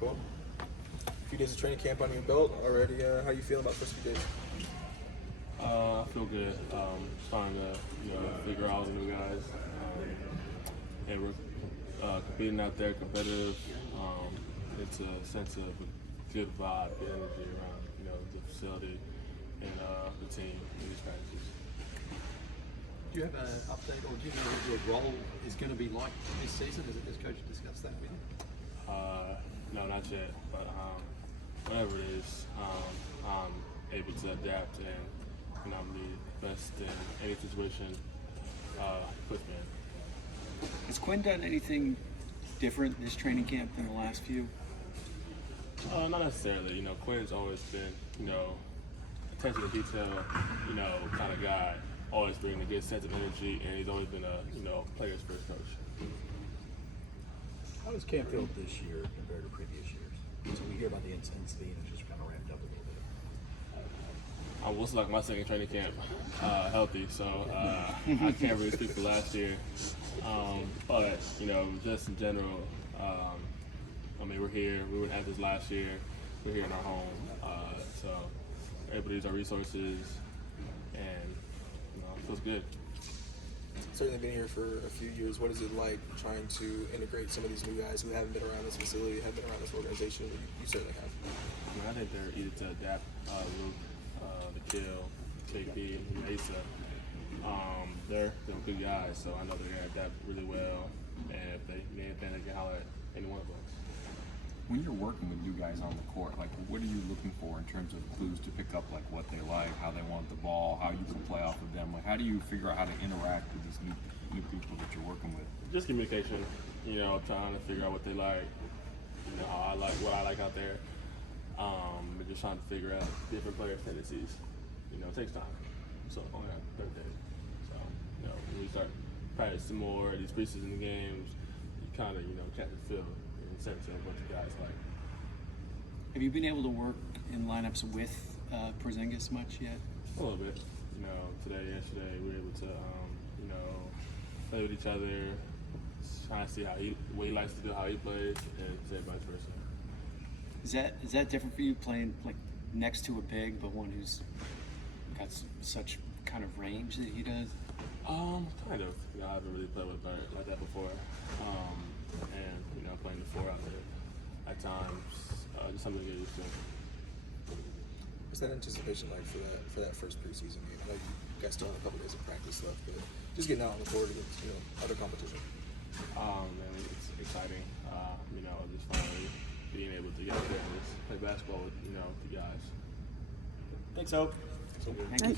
Cool. A few days of training camp on your belt already. How you feeling about the first few days? I feel good. Starting to figure out the new guys, and we're competing out there, competitive. It's a sense of a good vibe, good energy around the facility and the team in these practices. Do you have an update, or do you know what your role is going to be like this season? Has coach discussed that with you? No, not yet. But whatever it is, I'm able to adapt, and I'm the best in any situation puts me in. Has Quinn done anything different this training camp than the last few? Not necessarily. Quinn's always been, attention to detail, kind of guy. Always bringing a good sense of energy, and he's always been a, player's first coach. How does camp feel this year compared to previous years? So we hear about the intensity, and it's just kind of ramped up a little bit. I was like my second training camp healthy, so I can't really speak for last year. But just in general, we're here. We were at this last year. We're here in our home, so we're able to use our resources, and it feels good. Certainly been here for a few years. What is it like trying to integrate some of these new guys who haven't been around this facility, haven't been around this organization? You certainly have. I think they're easy to adapt. Luke, the Kill, KP, Asa. They're good guys, so I know they're going to adapt really well. And if they need anything, they can holler at any one of us. When you're working with you guys on the court, what are you looking for in terms of clues to pick up, what they like, how they want the ball, how you can play off of them? How do you figure out how to interact with these new people that you're working with? Just communication, trying to figure out what they like, how I like, what I like out there. And just trying to figure out different players' tendencies. It takes time. So only on third day. So, when we start practicing more, these preseason games, you kind of, catch a feel and sense of what the guys like. Have you been able to work in lineups with Porzingis much yet? A little bit. Today, yesterday, we were able to, play with each other, trying to see what he likes to do, how he plays, and vice versa. Is that different for you playing next to a big, but one who's got such kind of range that he does? Kind of. I haven't really played with Bert like that before, and playing the four out there at times, just something to get used to. What's that anticipation like for that first preseason game? I know you guys still have a couple days of practice left, but just getting out on the court against other competition. Man, it's exciting. Just finally being able to get out there and just play basketball with the guys. Thanks, Hope. Thank you.